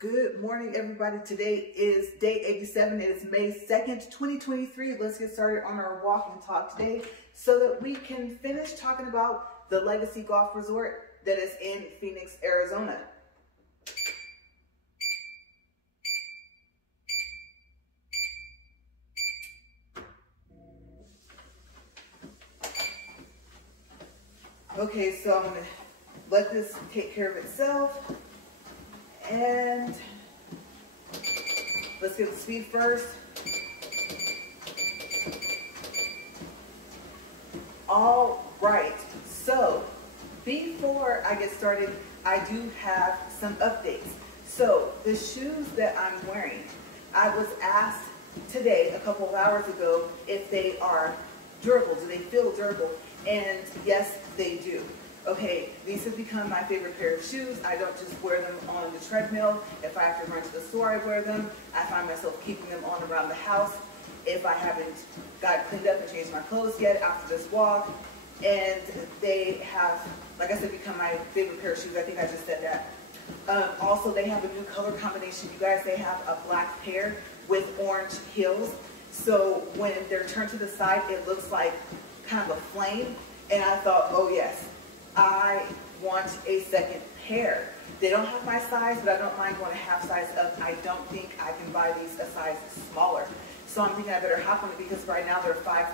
Good morning, everybody. Today is day 87. It is May 2nd, 2023. Let's get started on our walk and talk today so that we can finish talking about the Legacy Golf Resort that is in Phoenix, Arizona. Okay, so I'm going to let this take care of itself. And let's get the speed first. All right, so before I get started, I do have some updates. So the shoes that I'm wearing, I was asked today, a couple of hours ago, if they are durable. Do they feel durable? And yes, they do. Okay, these have become my favorite pair of shoes. I don't just wear them on the treadmill. If I have to run to the store, I wear them. I find myself keeping them on around the house if I haven't got cleaned up and changed my clothes yet after this walk. And they have, like I said, become my favorite pair of shoes. I think I just said that. Also, they have a new color combination. You guys, they have a black pair with orange heels. So when they're turned to the side, it looks like kind of a flame. And I thought, oh yes, I want a second pair. They don't have my size, but I don't mind going a half size up. I don't think I can buy these a size smaller. So I'm thinking I better hop on it because right now they're 5%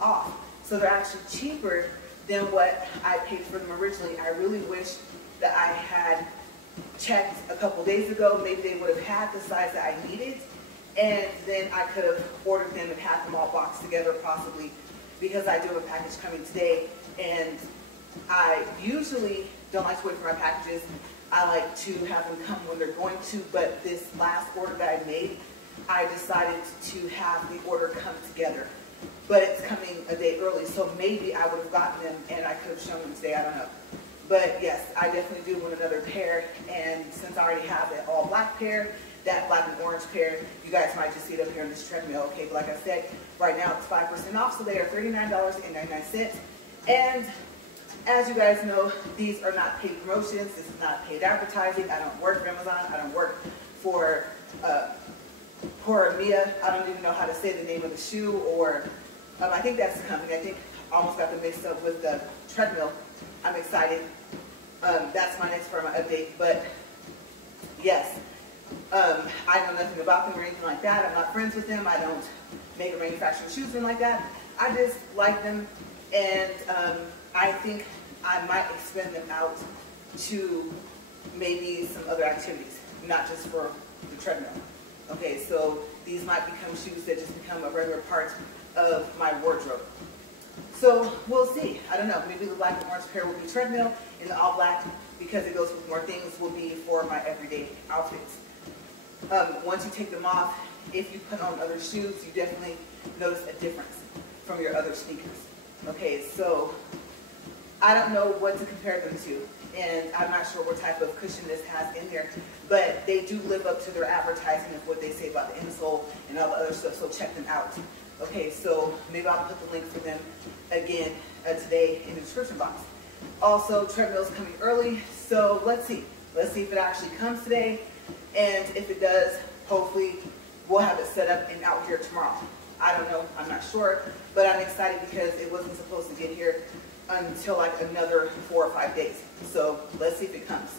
off. So they're actually cheaper than what I paid for them originally. I really wish that I had checked a couple days ago. Maybe they would have had the size that I needed. And then I could have ordered them and had them all boxed together possibly, because I do have a package coming today. And I usually don't like to wait for my packages. I like to have them come when they're going to, but this last order that I made, I decided to have the order come together. But it's coming a day early, so maybe I would have gotten them and I could have shown them today, I don't know. But yes, I definitely do want another pair, and since I already have that all black pair, that black and orange pair, you guys might just see it up here on this treadmill. Okay, but like I said, right now it's 5% off, so they are $39.99. And as you guys know, these are not paid promotions. This is not paid advertising. I don't work for Amazon. I don't work for Poramea. I don't even know how to say the name of the shoe, or I think that's the company. I think I almost got them mixed up with the treadmill. I'm excited. That's my next part of my update. But yes, I know nothing about them or anything like that. I'm not friends with them. I don't make or manufacture shoes or anything like that. I just like them, and I think I might expand them out to maybe some other activities, not just for the treadmill. Okay, so these might become shoes that just become a regular part of my wardrobe. So we'll see. I don't know. Maybe the black and orange pair will be treadmill, and the all black, because it goes with more things, will be for my everyday outfits. Once you take them off, if you put on other shoes, you definitely notice a difference from your other sneakers. Okay, so I don't know what to compare them to, and I'm not sure what type of cushion this has in there, but they do live up to their advertising of what they say about the insole and all the other stuff, so check them out. Okay, so maybe I'll put the link for them again today in the description box. Also, treadmill's coming early, so let's see. Let's see if it actually comes today, and if it does, hopefully we'll have it set up and out here tomorrow. I don't know, I'm not sure, but I'm excited because it wasn't supposed to get here until like another 4 or 5 days. So let's see if it comes.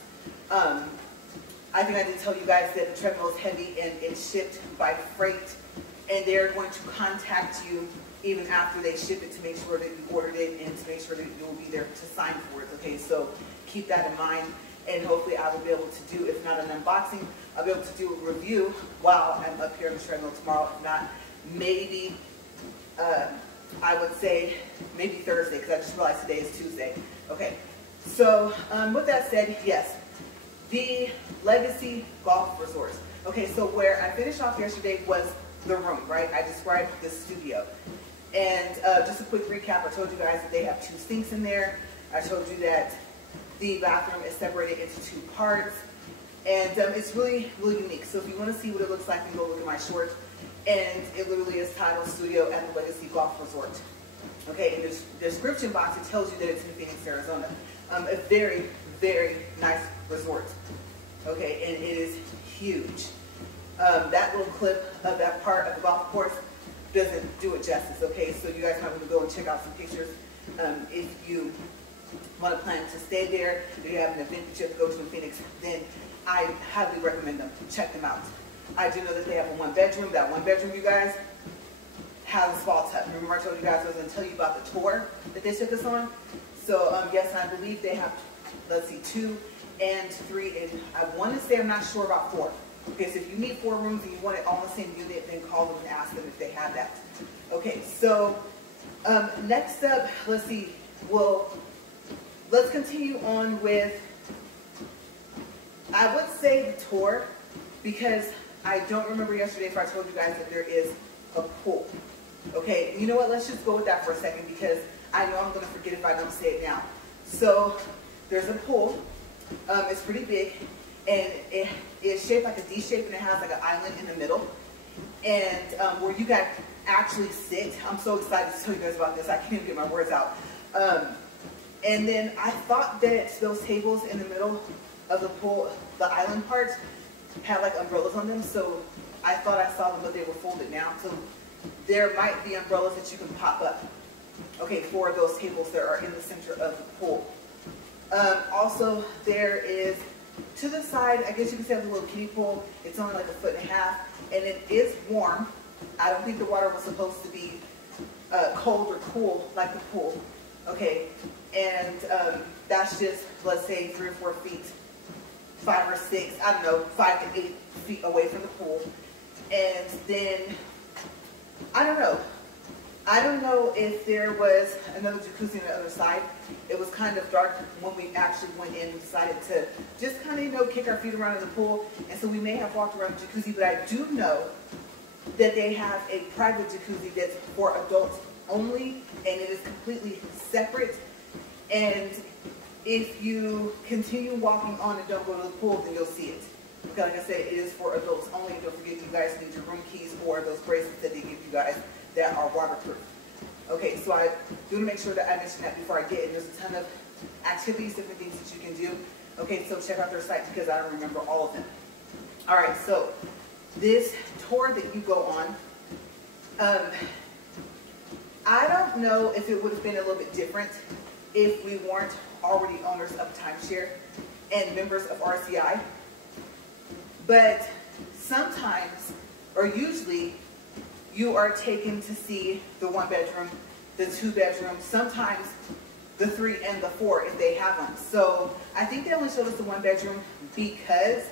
I think I did tell you guys that the treadmill is heavy and it's shipped by freight, and they're going to contact you even after they ship it to make sure that you ordered it and to make sure that you will be there to sign for it. Okay, so keep that in mind, and hopefully I will be able to do, if not an unboxing, I'll be able to do a review while I'm up here on the treadmill tomorrow. If not, maybe I would say maybe Thursday, because I just realized today is Tuesday. Okay, so with that said, yes, the Legacy Golf Resort. Okay, so where I finished off yesterday was the room, right? I described the studio. And just a quick recap, I told you guys that they have 2 sinks in there. I told you that the bathroom is separated into 2 parts. And it's really, really unique. So if you want to see what it looks like, you can go look at my short. And it literally is titled Studio at the Legacy Golf Resort. Okay, in the description box, it tells you that it's in Phoenix, Arizona. A very, very nice resort. Okay, and it is huge. That little clip of that part of the golf course doesn't do it justice, okay? So you guys might want to go and check out some pictures if you want to plan to stay there, if you have an event that you have to go to in Phoenix, then I highly recommend them. Check them out. I do know that they have a 1-bedroom. That 1-bedroom, you guys, has a spa tub. Remember I told you guys I was going to tell you about the tour that they took us on? So yes, I believe they have, let's see, 2 and 3, and I want to say, I'm not sure about 4. Okay, so if you need 4 rooms and you want it all in the same unit, then call them and ask them if they have that. Okay, so next up, let's see, let's continue on with, I would say the tour, because I don't remember yesterday if I told you guys that there is a pool. Okay, you know what, let's just go with that for a second, because I know I'm going to forget if I don't say it now. So there's a pool. It's pretty big, and it is shaped like a D shape, and it has like an island in the middle, and where you guys actually sit. I'm so excited to tell you guys about this. I can't even get my words out. And then I thought that those tables in the middle of the pool, the island part, had like umbrellas on them. So I thought I saw them, but they were folded now. So there might be umbrellas that you can pop up, okay, for those tables that are in the center of the pool. Also, there is, to the side, I guess you can say, the little kiddie pool. It's only like 1.5 feet, and it is warm. I don't think the water was supposed to be cold or cool like the pool. Okay, and that's just, let's say, 3 or 4 feet, 5 or 6, I don't know, 5 to 8 feet away from the pool. And then, I don't know if there was another jacuzzi on the other side. It was kind of dark when we actually went in and decided to just kind of, you know, kick our feet around in the pool. And so we may have walked around the jacuzzi, but I do know that they have a private jacuzzi that's for adults only, and it is completely separate. And if you continue walking on and don't go to the pool, then you'll see it. Okay, like I said, it is for adults only. Don't forget, you guys need your room keys or those bracelets that they give you guys that are waterproof. Okay, so I do want to make sure that I mention that before I get in. There's a ton of activities, different things that you can do. Okay, so check out their site because I don't remember all of them. All right, so this tour that you go on, I don't know if it would have been a little bit different if we weren't already owners of timeshare and members of RCI. But sometimes, or usually, you are taken to see the 1-bedroom, the 2-bedroom, sometimes the 3 and the 4 if they have them. So I think they only showed us the 1-bedroom because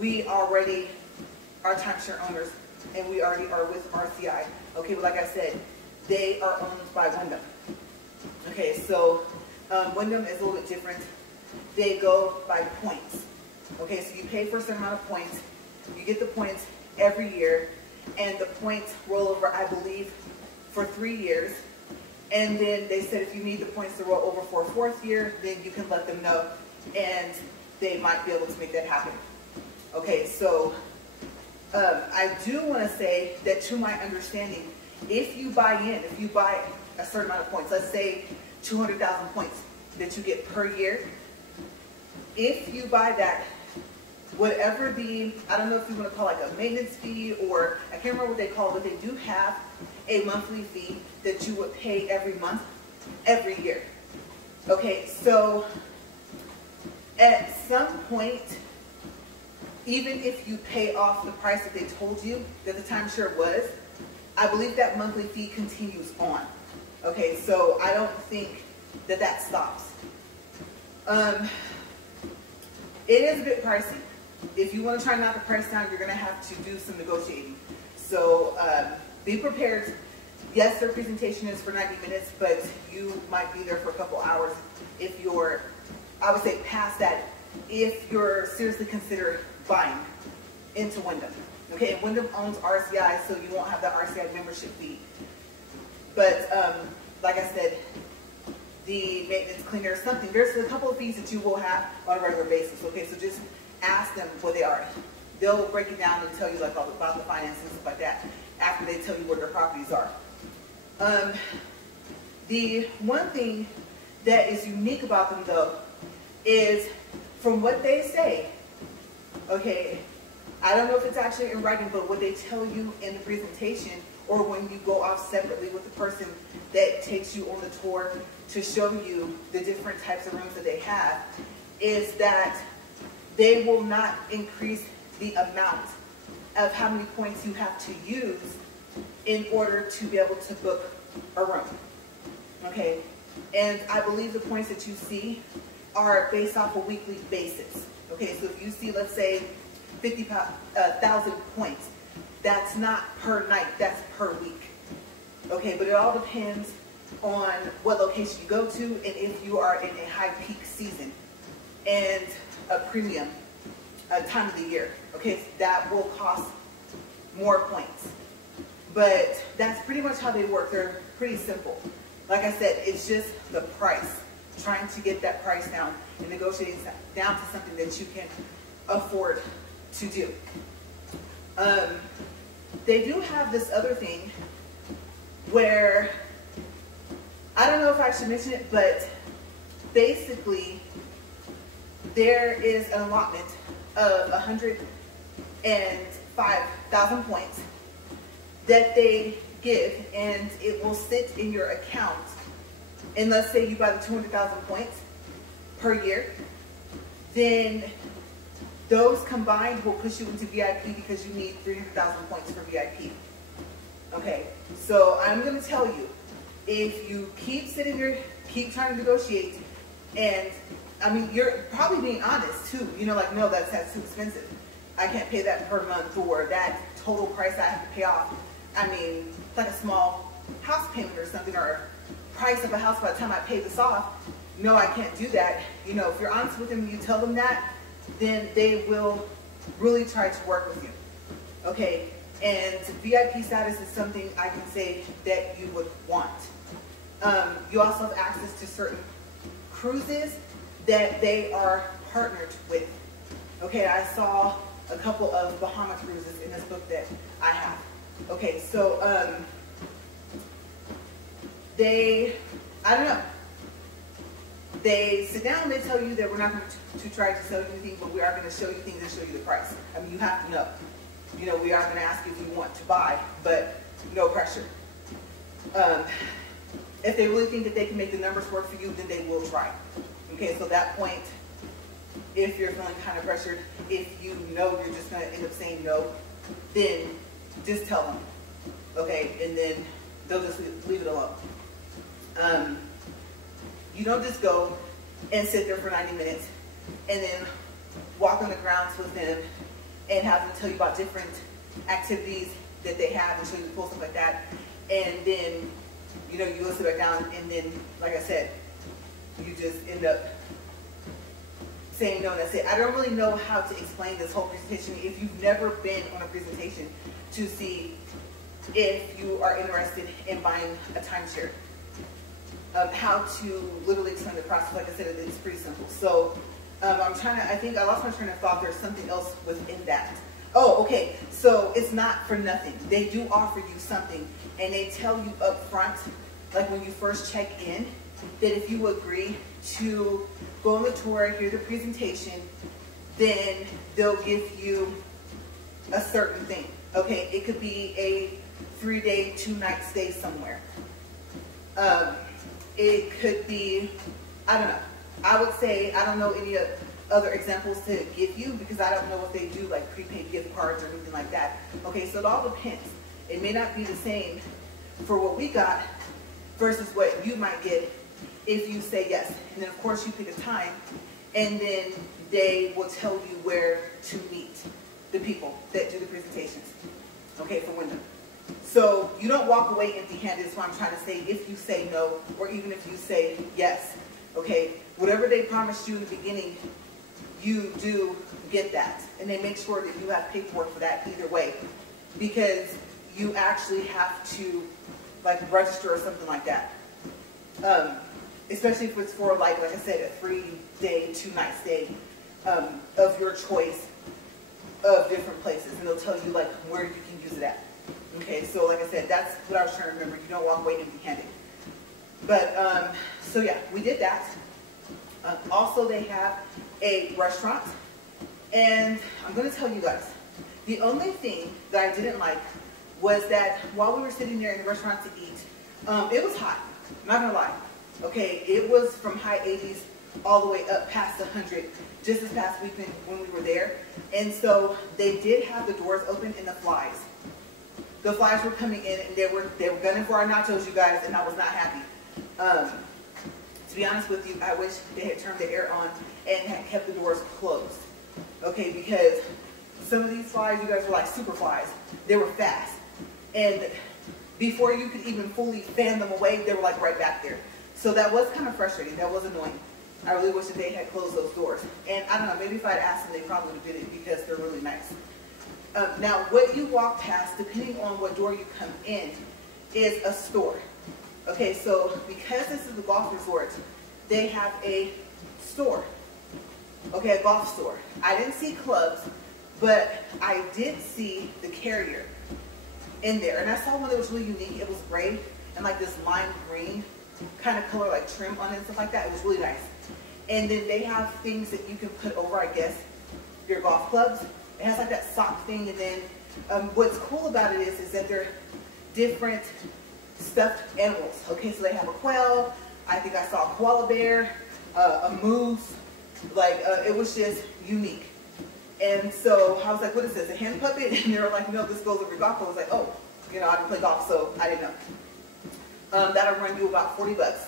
we already are timeshare owners and we already are with RCI. Okay, but like I said, they are owned by Wyndham. Okay, so Wyndham is a little bit different. They go by points. Okay, so you pay for a certain amount of points. You get the points every year, and the points roll over, I believe, for 3 years. And then they said if you need the points to roll over for a 4th year, then you can let them know, and they might be able to make that happen. Okay, so I do want to say that, to my understanding, if you buy a certain amount of points, let's say 200,000 points that you get per year, if you buy that, whatever the, I don't know if you want to call it like a maintenance fee, or I can't remember what they call it, but they do have a monthly fee that you would pay every month, every year. Okay, so at some point, even if you pay off the price that they told you that the timeshare was, I believe that monthly fee continues on. Okay, so I don't think that that stops. It is a bit pricey. If you want to try to knock the price down, you're going to have to do some negotiating. So be prepared. Yes, their presentation is for 90 minutes, but you might be there for a couple hours if you're, I would say, past that, if you're seriously considering buying into Wyndham. Okay, and Wyndham owns RCI, so you won't have the RCI membership fee. But like I said, the maintenance cleaner, something, there's a couple of fees that you will have on a regular basis. Okay, so just ask them what they are. They'll break it down and tell you like all about the finances and stuff like that after they tell you what their properties are. The one thing that is unique about them, though, is from what they say, Okay, I don't know if it's actually in writing, but what they tell you in the presentation or when you go off separately with the person that takes you on the tour to show you the different types of rooms that they have, is that they will not increase the amount of how many points you have to use in order to be able to book a room. Okay, and I believe the points that you see are based off a weekly basis. Okay, so if you see, let's say, 50,000 points, that's not per night, that's per week. Okay, but it all depends on what location you go to and if you are in a high peak season and a premium time of the year. Okay, so that will cost more points. But that's pretty much how they work. They're pretty simple. Like I said, it's just the price. Trying to get that price down and negotiating down to something that you can afford to do. They do have this other thing where, I don't know if I should mention it, but basically there is an allotment of 105,000 points that they give, and it will sit in your account. And let's say you buy the 200,000 points per year, then those combined will push you into VIP because you need 300,000 points for VIP. Okay, so I'm going to tell you, if you keep sitting there, keep trying to negotiate, and I mean, you're probably being honest too. You know, like, no, that's too expensive. I can't pay that per month, or that total price I have to pay off. I mean, like a small house payment or something, or price of a house by the time I pay this off. No, I can't do that. You know, if you're honest with them and you tell them that, then they will really try to work with you. Okay, and VIP status is something I can say that you would want. You also have access to certain cruises that they are partnered with. Okay, I saw a couple of Bahama cruises in this book that I have. Okay, so I don't know. They sit down and they tell you that we're not going to try to sell you anything, but we are going to show you things and show you the price. I mean, you have to know. You know, we are going to ask you if you want to buy, but no pressure. If they really think that they can make the numbers work for you, then they will try. Okay, so at that point, if you're feeling kind of pressured, if you know you're just going to end up saying no, then just tell them. Okay, and then they'll just leave it alone. You don't just go and sit there for 90 minutes and then walk on the grounds with them and have them tell you about different activities that they have and show you the pool, stuff like that. And then, you know, you go sit back down and then, like I said, you just end up saying no, and that's it. I don't really know how to explain this whole presentation if you've never been on a presentation to see if you are interested in buying a timeshare. How to literally explain the process. Like I said, it's pretty simple. So I think I lost my train of thought. There's something else within that. Oh, okay. So it's not for nothing. They do offer you something, and they tell you up front, like when you first check in, that if you agree to go on the tour, hear the presentation, then they'll give you a certain thing. Okay, it could be a 3-day, 2-night stay somewhere. It could be, I don't know. I would say, I don't know any other examples to give you because I don't know if they do like prepaid gift cards or anything like that. Okay, so it all depends. It may not be the same for what we got versus what you might get if you say yes. And then of course you pick a time and then they will tell you where to meet the people that do the presentations, okay, for Wyndham. So you don't walk away empty-handed is what I'm trying to say if you say no or even if you say yes, okay? Whatever they promised you in the beginning, you do get that. And they make sure that you have paperwork for that either way because you actually have to like register or something like that. Especially if it's for like I said, a 3-day, 2-night stay of your choice of different places. And they'll tell you like where you can use it at. Okay, so like I said, that's what I was trying to remember. You don't walk away empty-handed. But, so yeah, we did that. Also, they have a restaurant, And I'm going to tell you guys, the only thing that I didn't like was that while we were sitting there in the restaurant to eat, it was hot. I'm not going to lie. Okay, it was from high 80s all the way up past 100 just this past weekend when we were there. And so they did have the doors open and the flies. The flies were coming in and they were gunning for our nachos, you guys, and I was not happy. To be honest with you, I wish they had turned the air on and had kept the doors closed. Okay, because some of these flies, you guys, were like super flies. They were fast. And before you could even fully fan them away, they were like right back there. So that was kind of frustrating. That was annoying. I really wish that they had closed those doors. And I don't know, maybe if I'd asked them, they probably would have did it because they're really nice. Now, what you walk past, depending on what door you come in, is a store. Okay, so because this is the golf resort, they have a store. Okay, a golf store. I didn't see clubs, but I did see the carrier in there. And I saw one that was really unique. It was gray and like this lime green kind of color, like trim on it and stuff like that. It was really nice. And then they have things that you can put over, I guess, your golf clubs. It has like that sock thing. And then what's cool about it is that they're different stuffed animals. Okay, so they have a quail. I think I saw a koala bear, a moose. Like, it was just unique. And so I was like, what is this, a hand puppet? And they were like, no, this goes over your golf club. I was like, oh, you know, I didn't play golf, so I didn't know. That'll run you about 40 bucks.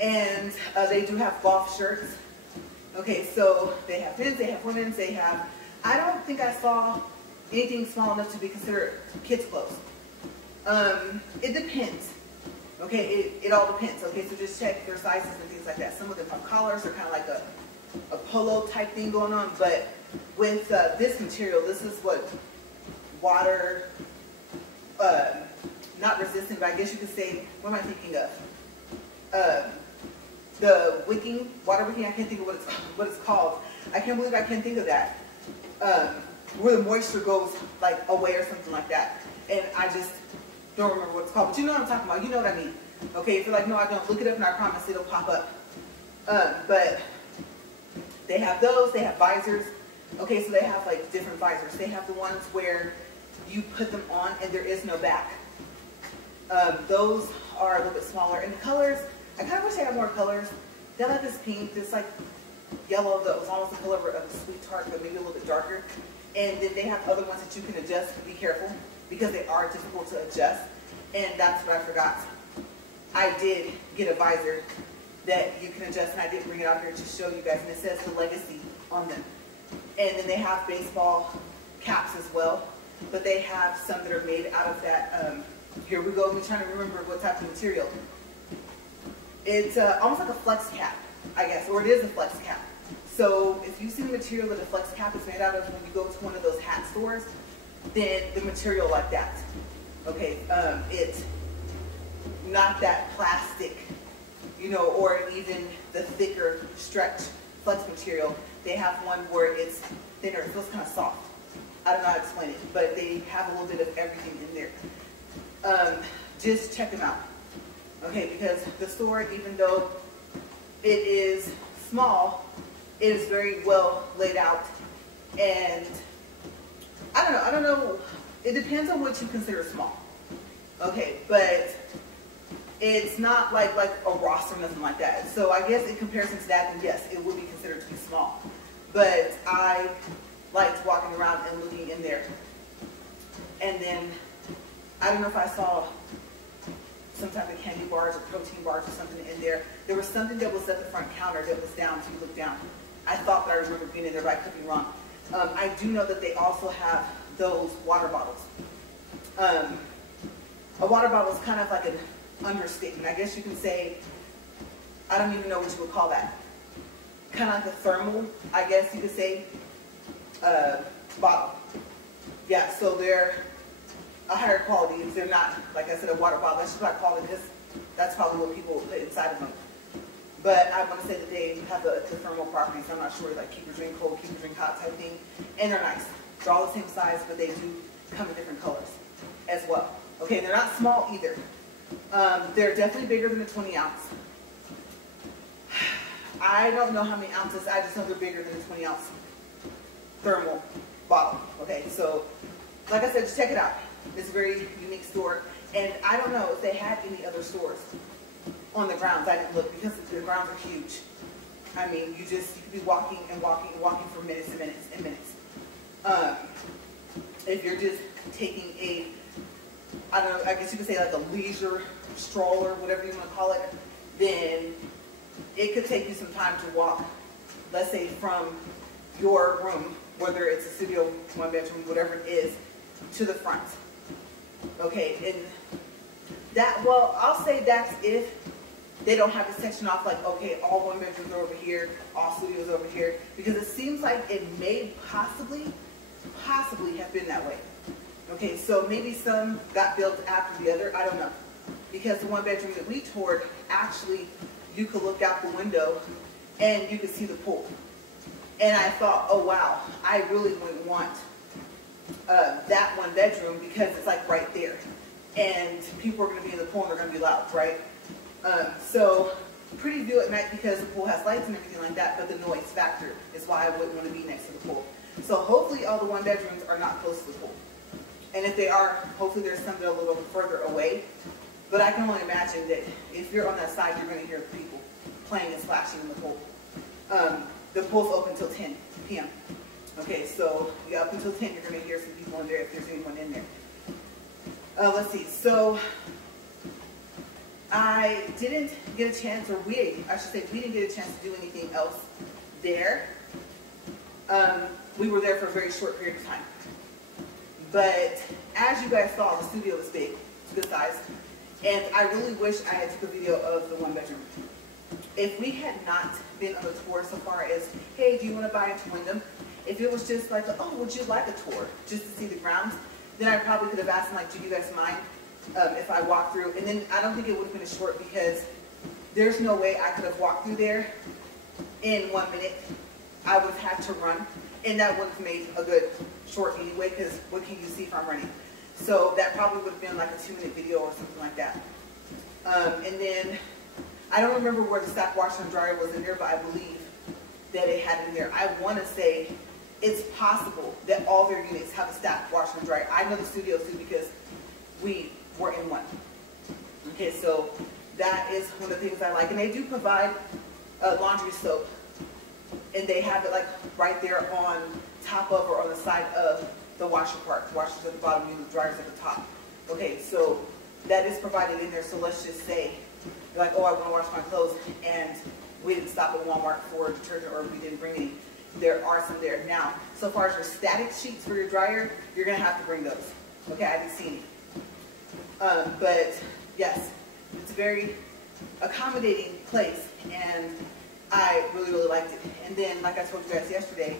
And they do have golf shirts. Okay, so they have men's, they have women's, they have, I don't think I saw anything small enough to be considered kids' clothes. It depends. Okay, it all depends. Okay, so just check their sizes and things like that. Some of them have collars, they're kind of like a polo type thing going on. But with this material, this is what water, not resistant, but I guess you could say, what am I thinking of? The wicking, water wicking, I can't think of what it's called. I can't believe I can't think of that. Where the moisture goes like away or something like that. And I just don't remember what it's called. But you know what I'm talking about. You know what I mean. Okay, if you're like, no, I don't, look it up and I promise it'll pop up. But they have those, they have visors. Okay, so they have like different visors. They have the ones where you put them on and there is no back. Those are a little bit smaller. And the colors, I kind of wish I had more colors. They like this pink, this like yellow that was almost the color of a sweet tart, but maybe a little bit darker. And then they have other ones that you can adjust. Be careful, because they are difficult to adjust. And that's what I forgot. I did get a visor that you can adjust, and I did bring it out here to show you guys. And it says the Legacy on them. And then they have baseball caps as well. But they have some that are made out of that. Here we go. I'm trying to remember what type of material. It's almost like a flex cap, I guess, or it is a flex cap. So if you see the material that a flex cap is made out of when you go to one of those hat stores, then the material like that. Okay, it's not that plastic, you know, or even the thicker stretch flex material. They have one where it's thinner, it feels kind of soft. I don't know how to explain it, but they have a little bit of everything in there. Just check them out. Okay, because the store, even though it is small, it is very well laid out. And I don't know, it depends on what you consider small. Okay, but it's not like a Ross or nothing like that. So I guess in comparison to that, then yes, it would be considered to be small. But I liked walking around and looking in there. And then, I don't know if I saw some type of candy bars or protein bars or something in there. There was something that was at the front counter that was down, if you look down. I thought that I remember being in there, but I could be wrong. I do know that they also have those water bottles. A water bottle is kind of like an understatement. I guess you can say, I don't even know what you would call that. Kind of like a thermal, I guess you could say, bottle. Yeah, so they're a higher quality. They're not, like I said, a water bottle. That's just what I call it, because that's probably what people put inside of them. But I want to say that they have the thermal properties. I'm not sure, like keep your drink cold, keep your drink hot type thing. And they're nice. They're all the same size, but they do come in different colors as well. Okay, they're not small either. They're definitely bigger than a 20 ounce. I don't know how many ounces. I just know they're bigger than a 20 ounce. thermal bottle. Okay, so like I said, just check it out. It's a very unique store, and I don't know if they had any other stores on the grounds. I didn't look because the grounds are huge. I mean, you could be walking and walking and walking for minutes and minutes and minutes. If you're just taking a, I don't know, I guess you could say like a leisure stroller, whatever you want to call it, then it could take you some time to walk, let's say from your room, whether it's a studio, one bedroom, whatever it is, to the front. Okay, and that, well, I'll say that's if they don't have a section off like, okay, all one bedrooms are over here, all studios over here, because it seems like it may possibly have been that way. Okay, so maybe some got built after the other, I don't know. Because the one bedroom that we toured, actually, you could look out the window and you could see the pool. And I thought, oh wow, I really wouldn't want that one bedroom because it's like right there. And people are going to be in the pool and they're going to be loud, right? So pretty view at night because the pool has lights and everything like that, but the noise factor is why I wouldn't want to be next to the pool. So hopefully all the one bedrooms are not close to the pool. And if they are, hopefully there's some that are a little further away. But I can only imagine that if you're on that side, you're going to hear people playing and splashing in the pool. The pool's open until 10 p.m. Okay, so up until 10, you're going to hear some people in there if there's anyone in there. Let's see. So I didn't get a chance, or we didn't get a chance to do anything else there. We were there for a very short period of time. But as you guys saw, the studio is big. It's good size. And I really wish I had took a video of the one bedroom. If we had not been on the tour so far as, hey, do you want to buy into Wyndham? If it was just like, oh, would you like a tour just to see the grounds? Then I probably could have asked them, like, do you guys mind if I walk through? And then I don't think it would have been as short because there's no way I could have walked through there in 1 minute. I would have had to run. And that would have made a good short anyway because what can you see if I'm running? So that probably would have been like a 2-minute video or something like that. And then I don't remember where the stack washer and dryer was in there, but I believe that it had it in there. I want to say it's possible that all their units have a stack washer and dryer. I know the studios do because we were in one. Okay, so that is one of the things I like. And they do provide laundry soap. And they have it like right there on top of or on the side of the washer part. The washer's at the bottom, and the dryer's at the top. Okay, so that is provided in there. So let's just say, like, oh, I want to wash my clothes, and we didn't stop at Walmart for detergent, or we didn't bring any. There are some there. Now, so far as your static sheets for your dryer, you're going to have to bring those. Okay, I didn't see any. But yes, it's a very accommodating place, and I really, really liked it. And then, like I told you guys yesterday,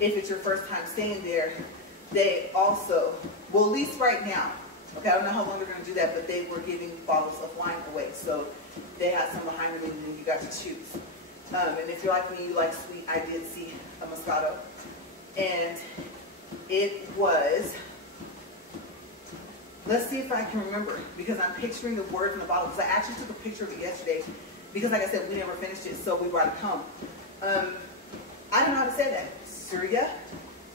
if it's your first time staying there, they also, well, at least right now, okay, I don't know how long they're going to do that, but they were giving bottles of wine away. So they had some behind them, and then you got to choose. And if you're like me, you like sweet, I did see a Moscato. And it was, let's see if I can remember, because I'm picturing the words in the bottle, because I actually took a picture of it yesterday, because like I said, we never finished it, so we brought it home. I don't know how to say that. Surya?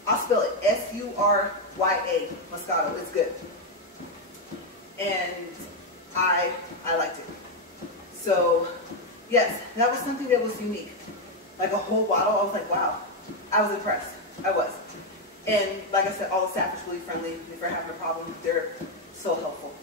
I'll spell it. S-U-R-Y-A. Moscato. It's good. And I liked it. So, yes, that was something that was unique. Like a whole bottle, I was like, wow. I was impressed. I was. And like I said, all the staff is really friendly. If you're having a problem, they're so helpful.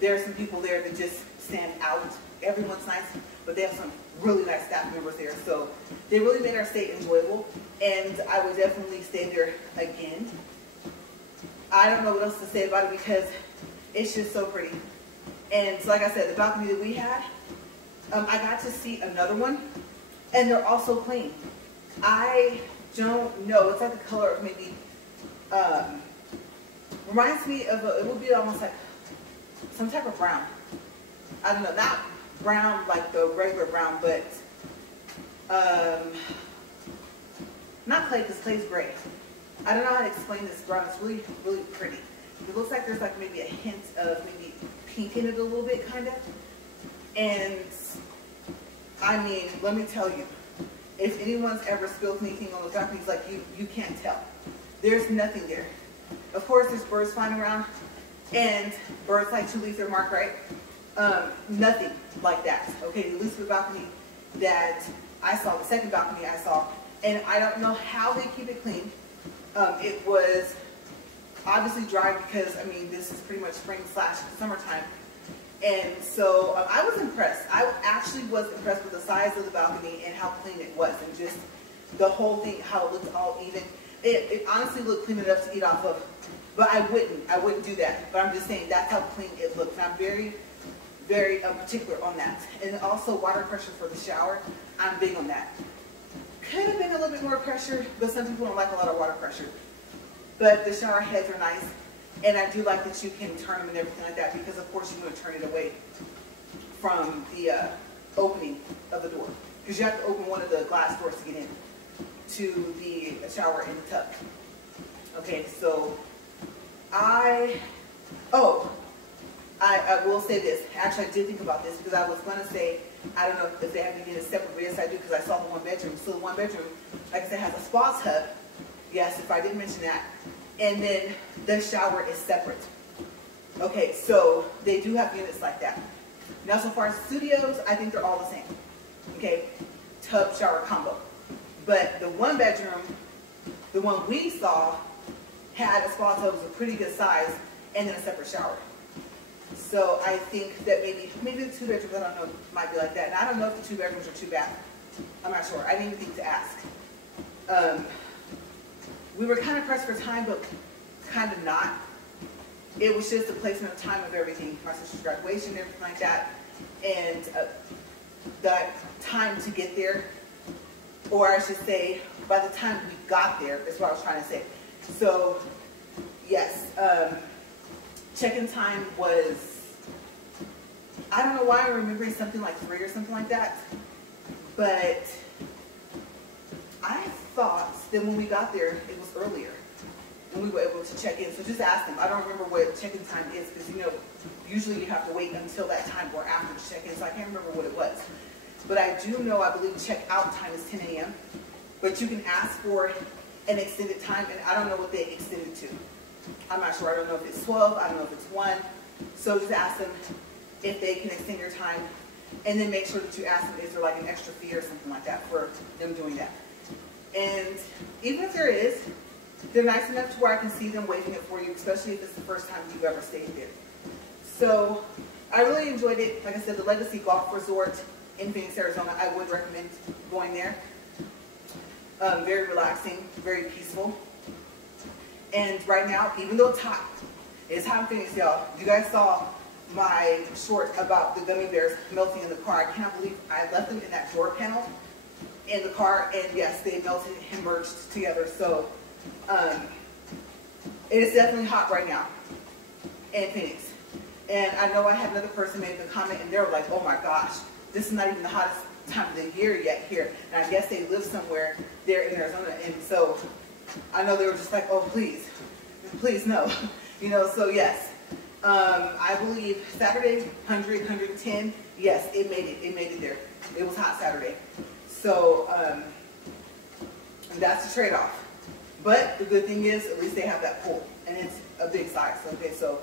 There are some people there that just stand out. Everyone's nice, but they have some really nice staff members there. So they really made our stay enjoyable, and I would definitely stay there again. I don't know what else to say about it because it's just so pretty. And so like I said, the balcony that we had, I got to see another one, and they're also clean. I don't know. It's like the color of maybe, reminds me of, it would be almost like some type of brown. I don't know, not brown like the regular brown, but not clay, because clay's gray. I don't know how to explain this brown. It's really, really pretty. It looks like there's like maybe a hint of maybe pink in it a little bit, kind of. And I mean, let me tell you, If anyone's ever spilled anything on those balconies, like you can't tell. There's nothing there. Of course, there's birds flying around, and birds like to leave their mark, right? Nothing like that. Okay, the least balcony that I saw, the second balcony I saw, and I don't know how they keep it clean. It was obviously dry because, I mean, this is pretty much spring / summertime. And so I was impressed. I actually was impressed with the size of the balcony and how clean it was, and just the whole thing, how it looked all even. It honestly looked clean enough to eat off of, but I wouldn't do that. But I'm just saying that's how clean it looked. And I'm very, very particular on that. And also water pressure for the shower, I'm big on that. Could have been a little bit more pressure, but some people don't like a lot of water pressure. But the shower heads are nice, and I do like that you can turn them and everything like that, because of course you're going to turn it away from the opening of the door, because you have to open one of the glass doors to get in to the shower in the tub. Okay, so I will say this. Actually, I did think about this, because I was going to say, I don't know if they have any separate videos. I do, because I saw the one bedroom. So the one bedroom, like I said, has a spa tub. Yes, if I didn't mention that. And then the shower is separate. Okay, so they do have units like that. Now, so far as studios, I think they're all the same. Okay, tub shower combo. But the one bedroom, the one we saw, had a spa tub, was a pretty good size, and then a separate shower. So I think that maybe the 2 bedrooms, I don't know, might be like that. And I don't know if the 2 bedrooms are 2 baths. I'm not sure. I didn't even think to ask. We were kind of pressed for time, but kind of not. It was just the placement of time of everything. My sister's graduation and everything like that. And the time to get there, or I should say, by the time we got there, is what I was trying to say. So, yes, check-in time was, I don't know why I'm remembering something like 3 or something like that, but I thought that when we got there, it was earlier, and we were able to check in. So just ask them. I don't remember what check-in time is, because, you know, usually you have to wait until that time or after to check in, so I can't remember what it was. But I do know, I believe check-out time is 10 a.m., but you can ask for an extended time, and I don't know what they extended to. I'm not sure. I don't know if it's 12. I don't know if it's 1. So just ask them if they can extend your time, and then make sure that you ask them, is there like an extra fee or something like that for them doing that. And even if there is, they're nice enough to where I can see them waiving it for you, especially if it's the first time you've ever stayed there. So I really enjoyed it. Like I said, the Legacy Golf Resort in Phoenix, Arizona, I would recommend going there. Very relaxing, very peaceful. And right now, even though it's hot in Phoenix, y'all. You guys saw my short about the gummy bears melting in the car. I cannot believe I left them in that door panel in the car, and yes, they melted and merged together. So it is definitely hot right now in Phoenix. And I know I had another person made the comment, and they were like, oh my gosh, this is not even the hottest time of the year yet here. And I guess they live somewhere there in Arizona. And so I know they were just like, oh, please, please no. You know, so yes. I believe Saturday, 100, 110, yes, it made it. It made it there. It was hot Saturday. So that's the trade-off. But the good thing is, at least they have that pool, and it's a big size. Okay, so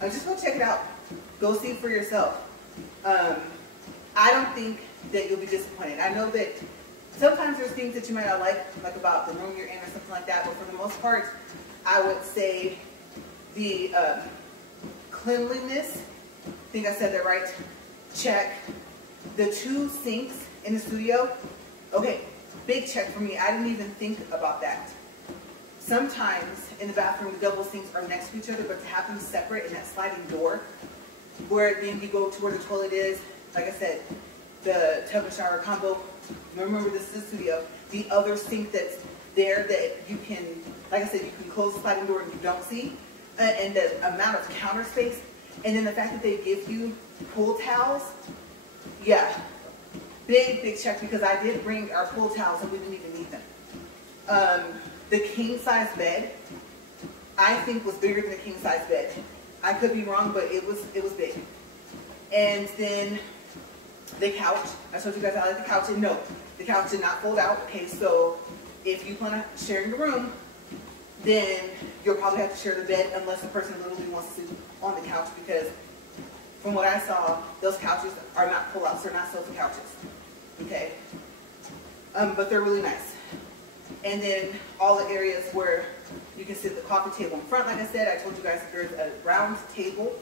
just go check it out. Go see it for yourself. I don't think that you'll be disappointed. I know that sometimes there's things that you might not like about the room you're in or something like that, but for the most part, I would say the cleanliness, I think I said that right, check. The 2 sinks in the studio, okay, big check for me. I didn't even think about that. Sometimes in the bathroom, the double sinks are next to each other, but to have them separate in that sliding door, where then you go to where the toilet is, like I said, the tub and shower combo. Remember, this is the studio. The other sink that's there that you can, like I said, you can close the sliding door and you don't see, and the amount of counter space, and then the fact that they give you pool towels, yeah, big check, because I did bring our pool towels and we didn't even need them. The king size bed, I think, was bigger than the king size bed. I could be wrong, but it was big. And then The couch, I told you guys I like the couch, and no, the couch did not fold out. Okay, so if you plan on sharing the room, then you'll probably have to share the bed unless the person literally wants to sleep on the couch, because from what I saw, those couches are not pull-outs, they're not sofa couches. Okay, but they're really nice. And then all the areas where you can sit the coffee table in front, like I said, I told you guys that there's a round table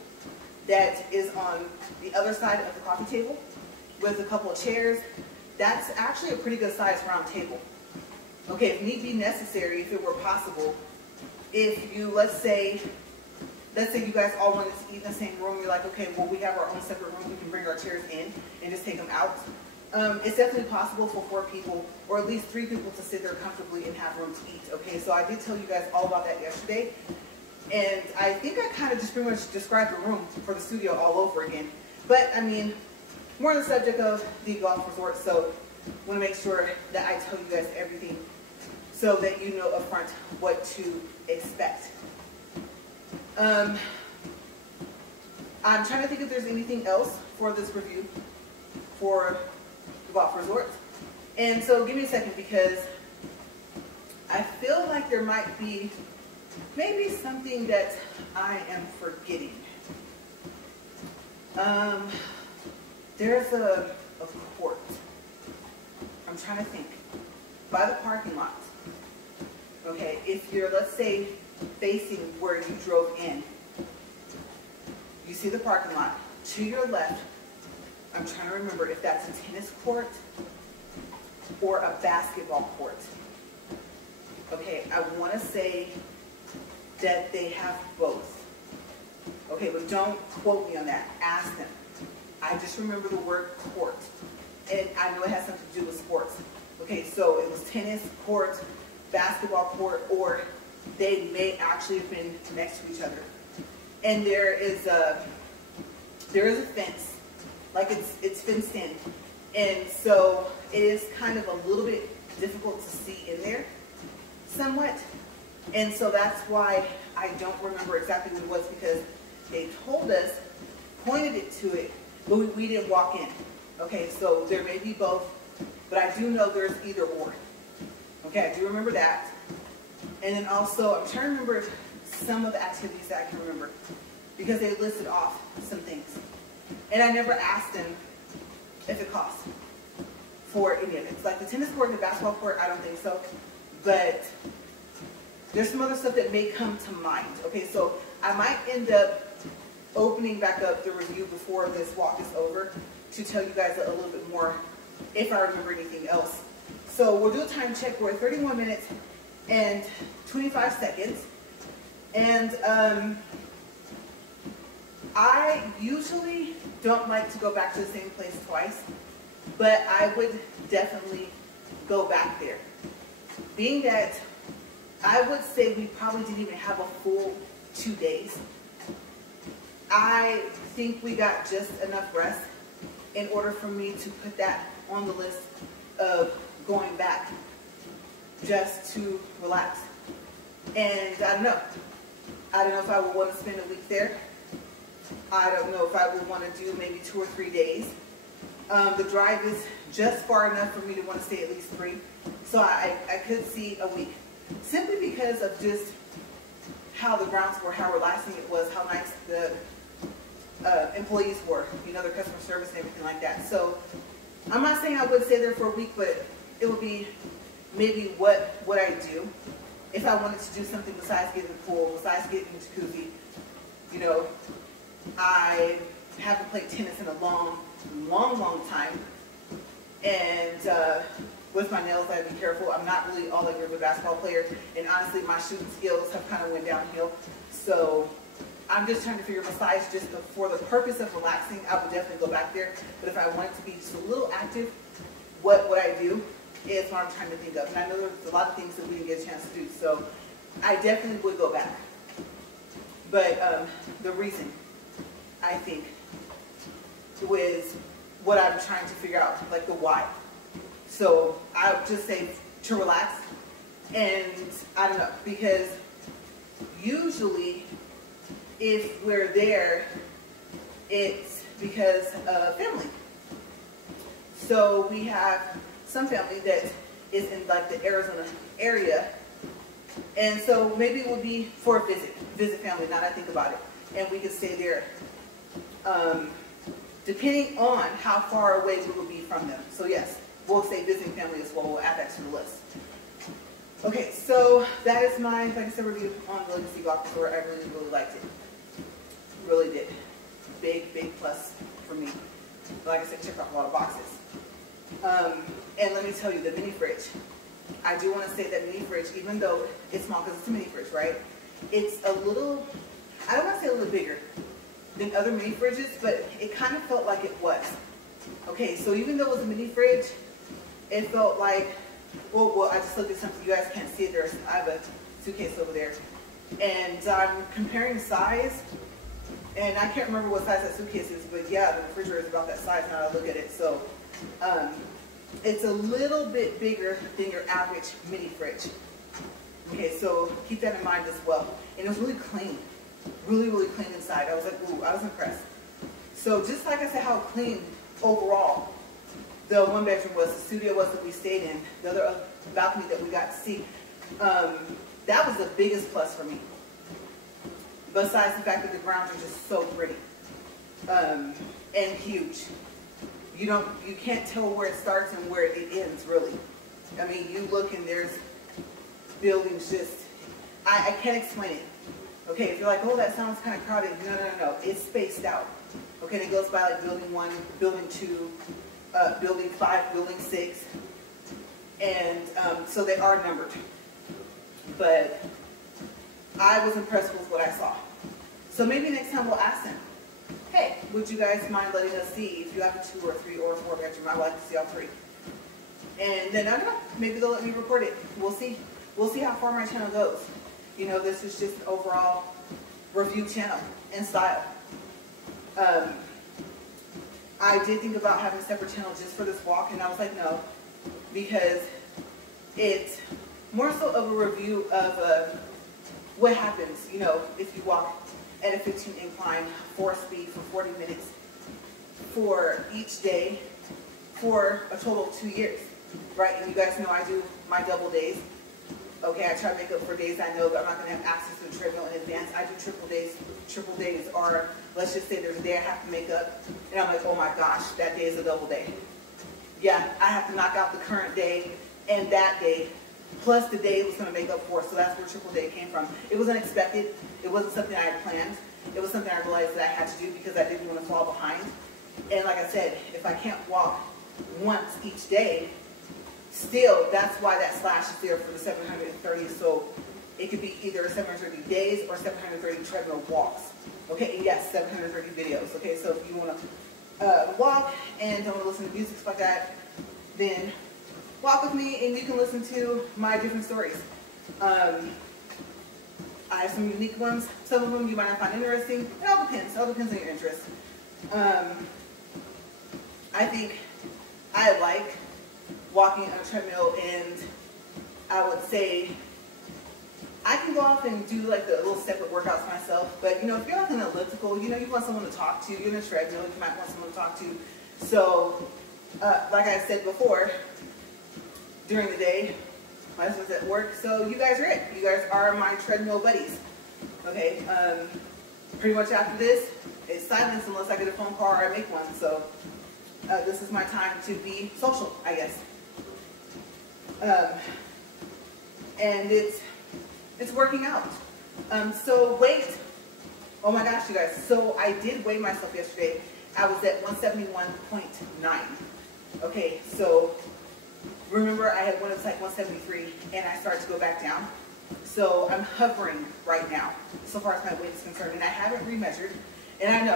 that is on the other side of the coffee table with a couple of chairs. That's actually a pretty good sized round table. Okay, if need be necessary, if it were possible, if you, let's say you guys all wanted to eat in the same room, you're like, okay, well, we have our own separate room, we can bring our chairs in and just take them out. It's definitely possible for 4 people or at least 3 people to sit there comfortably and have room to eat. Okay, so I did tell you guys all about that yesterday. And I think I kind of just pretty much described the room for the studio all over again. But I mean, more on the subject of the golf resort, so I want to make sure that I tell you guys everything so that you know up front what to expect. I'm trying to think if there's anything else for this review for the golf resort. And so give me a second, because I feel like there might be maybe something that I am forgetting. There's a court. I'm trying to think. By the parking lot. Okay, if you're, let's say, facing where you drove in, you see the parking lot. To your left, I'm trying to remember if that's a tennis court or a basketball court. Okay, I want to say that they have both. Okay, but don't quote me on that. Ask them. I just remember the word court, and I know it has something to do with sports. Okay, so it was tennis court, basketball court, or they may actually have been next to each other. And there is a fence, like it's fenced in, and so it is kind of a little bit difficult to see in there, somewhat. And so that's why I don't remember exactly what it was, because they told us, pointed it to it, but we didn't walk in. Okay, so there may be both, but I do know there's either or. Okay, I do remember that. And then also, I'm trying to remember some of the activities that I can remember, because they listed off some things. And I never asked them if it cost for any of it. It's like the tennis court and the basketball court, I don't think so. But there's some other stuff that may come to mind. Okay, so I might end up opening back up the review before this walk is over to tell you guys a little bit more if I remember anything else. So we'll do a time check. We're at 31 minutes and 25 seconds. And I usually don't like to go back to the same place twice, but I would definitely go back there. Being that I would say we probably didn't even have a full 2 days. I think we got just enough rest in order for me to put that on the list of going back just to relax. And I don't know. I don't know if I would want to spend a week there. I don't know if I would want to do maybe 2 or 3 days. The drive is just far enough for me to want to stay at least 3. So I could see a week. Simply because of just how the grounds were, how relaxing it was, how nice the employees were, you know, their customer service and everything like that. So I'm not saying I would stay there for a week, but it would be maybe what I do if I wanted to do something besides getting the pool, besides getting the jacuzzi. You know, I haven't played tennis in a long time, and with my nails, I have to be careful. I'm not really all that good of a basketball player, and honestly, my shooting skills have kind of went downhill. So I'm just trying to figure, besides just for the purpose of relaxing, I would definitely go back there. But if I wanted to be just a little active, what would I do is what I'm trying to think of. And I know there's a lot of things that we didn't get a chance to do, so I definitely would go back. But the reason, I think, was what I'm trying to figure out, like the why. So I would just say to relax, and I don't know, because usually if we're there, it's because of family. So we have some family that is in like the Arizona area, and so maybe it will be for a visit family, now that I think about it, and we can stay there, depending on how far away we will be from them. So yes, we'll say visiting family as well. We'll add that to the list. Okay, so that is my, like I said, review on the Legacy Golf Tour. I really, really liked it. Really did. Big plus for me. Like I said, check off a lot of boxes. And let me tell you, the mini fridge. I do want to say that mini fridge, even though it's small because it's a mini fridge, right? It's a little, I don't want to say a little bigger than other mini fridges, but it kind of felt like it was. Okay, so even though it was a mini fridge, it felt like, well, I just looked at something. You guys can't see it. I have a suitcase over there. And I'm comparing size, and I can't remember what size that suitcase is, but yeah, the refrigerator is about that size now that I look at it. So it's a little bit bigger than your average mini fridge. Okay, so keep that in mind as well. And it was really clean. Really, really clean inside. I was like, ooh, I was impressed. So just like I said, how clean overall the one bedroom was, the studio was that we stayed in, the other balcony that we got to see, that was the biggest plus for me. Besides the fact that the grounds are just so pretty and huge. You can't tell where it starts and where it ends, really. I mean, you look and there's buildings just, I can't explain it. Okay, if you're like, oh, that sounds kind of crowded. No. It's spaced out. Okay, and it goes by like building 1, building 2, building 5, building 6. And so they are numbered. But I was impressed with what I saw. So maybe next time we'll ask them, hey, would you guys mind letting us see if you have a 2 or 3 or 4 bedroom? I'd like to see all 3. And then I don't know, maybe they'll let me record it. We'll see. We'll see how far my channel goes. You know, this is just an overall review channel and style. I did think about having a separate channel just for this walk, and I was like, no, because it's more so of a review of what happens, you know, if you walk at a 15 incline, 4-speed for 40 minutes for each day for a total of 2 years, right? And you guys know I do my double days. Okay, I try to make up for days I know that I'm not going to have access to the treadmill in advance. I do triple days, or let's just say there's a day I have to make up, and I'm like, oh my gosh, that day is a double day. Yeah, I have to knock out the current day and that day, plus the day it was going to make up for, so that's where triple day came from. It was unexpected. It wasn't something I had planned. It was something I realized that I had to do because I didn't want to fall behind. And like I said, if I can't walk once each day, still, that's why that slash is there for the 730. So it could be either 730 days or 730 treadmill walks. Okay, and yes, 730 videos. Okay, so if you want to walk and don't want to listen to music like that, then walk with me and you can listen to my different stories. I have some unique ones. Some of them you might not find interesting. It all depends. It all depends on your interest. I think I like walking on a treadmill, and I would say I can go off and do like the little separate workouts myself. But you know, if you're like an elliptical, you know, you want someone to talk to. You're in a treadmill, you might want someone to talk to. So, like I said before, during the day, my husband's at work, so you guys are it. You guys are my treadmill buddies. Okay, pretty much after this, it's silence unless I get a phone call or I make one. So this is my time to be social, I guess. And it's working out. So weight, oh my gosh, you guys. So I did weigh myself yesterday. I was at 171.9. Okay, so remember I had one that was like 173, and I started to go back down. So I'm hovering right now, so far as my weight is concerned, and I haven't remeasured. And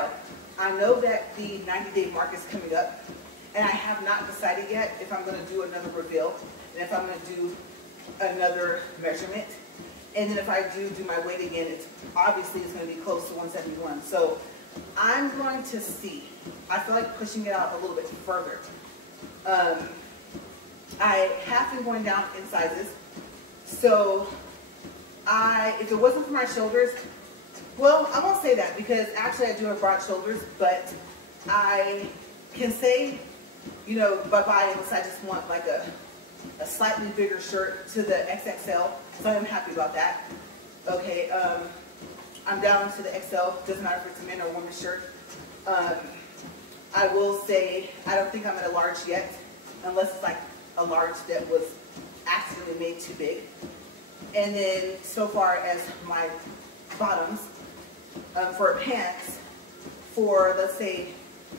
I know that the 90-day mark is coming up, and I have not decided yet if I'm going to do another reveal, and if I'm going to do another measurement. And then if I do my weight again, it's obviously it's going to be close to 171. So I'm going to see. I feel like pushing it out a little bit further. I have been going down in sizes. So if it wasn't for my shoulders, well, I won't say that because actually I do have broad shoulders, but I can say you know, bye-bye unless I just want like a slightly bigger shirt to the XXL. So I'm happy about that. Okay, I'm down to the XL. Doesn't matter if it's a man or woman's shirt. I will say I don't think I'm at a large yet, unless it's like a large that was accidentally made too big. And then so far as my bottoms, for pants, for let's say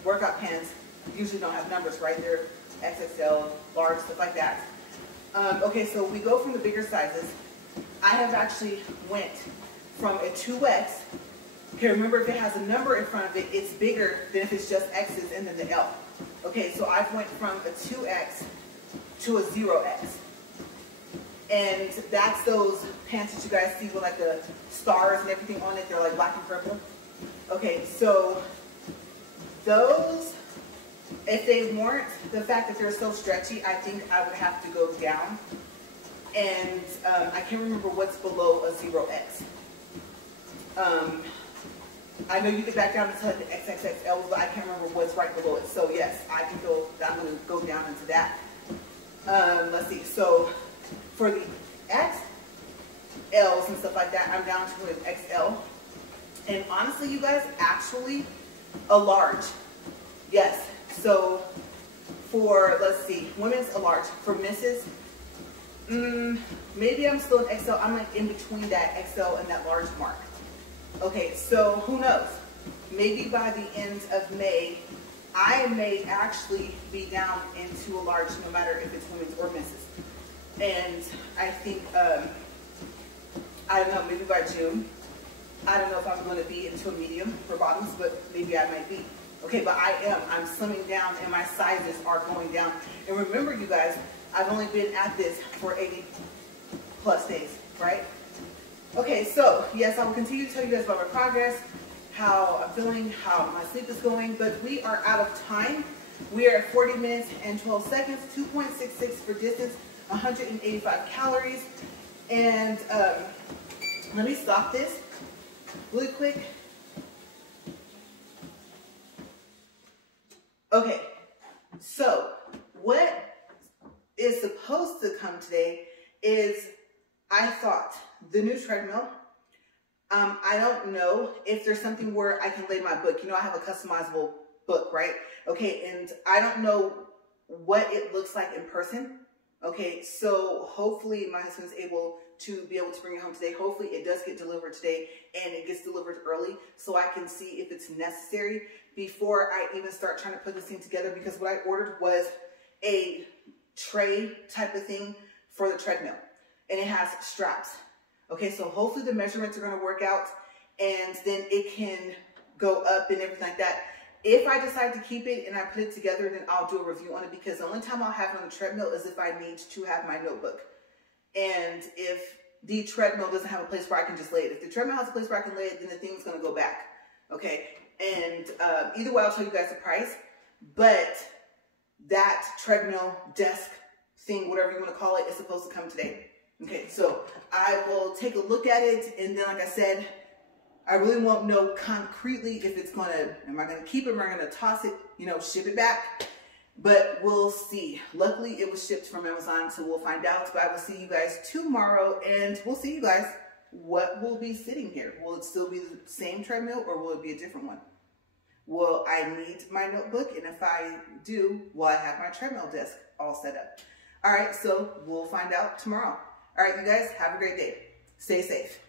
workout pants, usually don't have numbers, right? They're XXL, large, stuff like that. Okay, so we go from the bigger sizes. I have actually went from a 2X. Okay, remember if it has a number in front of it, it's bigger than if it's just X's and then the L. Okay, so I've went from a 2X to a 0X. And that's those pants that you guys see with like the stars and everything on it. They're like black and purple. Okay, so those, if they weren't the fact that they're so stretchy, I think I would have to go down. And I can't remember what's below a 0X. I know you get back down to like the XXXL, but I can't remember what's right below it. So yes, I'm going to go down into that. Let's see. So for the XLs and stuff like that, I'm down to an XL. And honestly, you guys, actually a large. Yes. So for, let's see, women's a large. For misses, maybe I'm still an XL. I'm like in between that XL and that large mark. Okay, so who knows? Maybe by the end of May, I may actually be down into a large, no matter if it's women's or misses. And I think, I don't know, maybe by June, I don't know if I'm going to be into a medium for bottoms, but maybe I might be. Okay, but I'm slimming down and my sizes are going down. And remember, you guys, I've only been at this for 80 plus days, right? Okay, so yes, I will continue to tell you guys about my progress, how I'm feeling, how my sleep is going, but we are out of time. We are at 40 minutes and 12 seconds, 2.66 for distance, 185 calories. And let me stop this really quick. Okay, so what is supposed to come today is, I thought, the new treadmill. I don't know if there's something where I can lay my book. You know, I have a customizable book, right? Okay, and I don't know what it looks like in person. Okay, so hopefully my husband's able to bring it home today. Hopefully it does get delivered today and it gets delivered early so I can see if it's necessary before I even start trying to put this thing together, because what I ordered was a tray type of thing for the treadmill and it has straps. Okay, so hopefully the measurements are going to work out and then it can go up and everything like that. If I decide to keep it and I put it together, then I'll do a review on it, because the only time I'll have it on the treadmill is if I need to have my notebook. And if the treadmill doesn't have a place where I can just lay it. If the treadmill has a place where I can lay it, then the thing's going to go back. Okay, and either way, I'll tell you guys the price. But that treadmill, desk thing, whatever you want to call it, is supposed to come today. Okay, so I will take a look at it, and then, like I said, I really won't know concretely if it's going to, am I going to keep it, am I going to toss it, you know, ship it back? But we'll see. Luckily, it was shipped from Amazon, so we'll find out. But I will see you guys tomorrow, and we'll see you guys what will be sitting here. Will it still be the same treadmill, or will it be a different one? Will I need my notebook? And if I do, will I have my treadmill desk all set up? All right, so we'll find out tomorrow. All right, you guys, have a great day. Stay safe.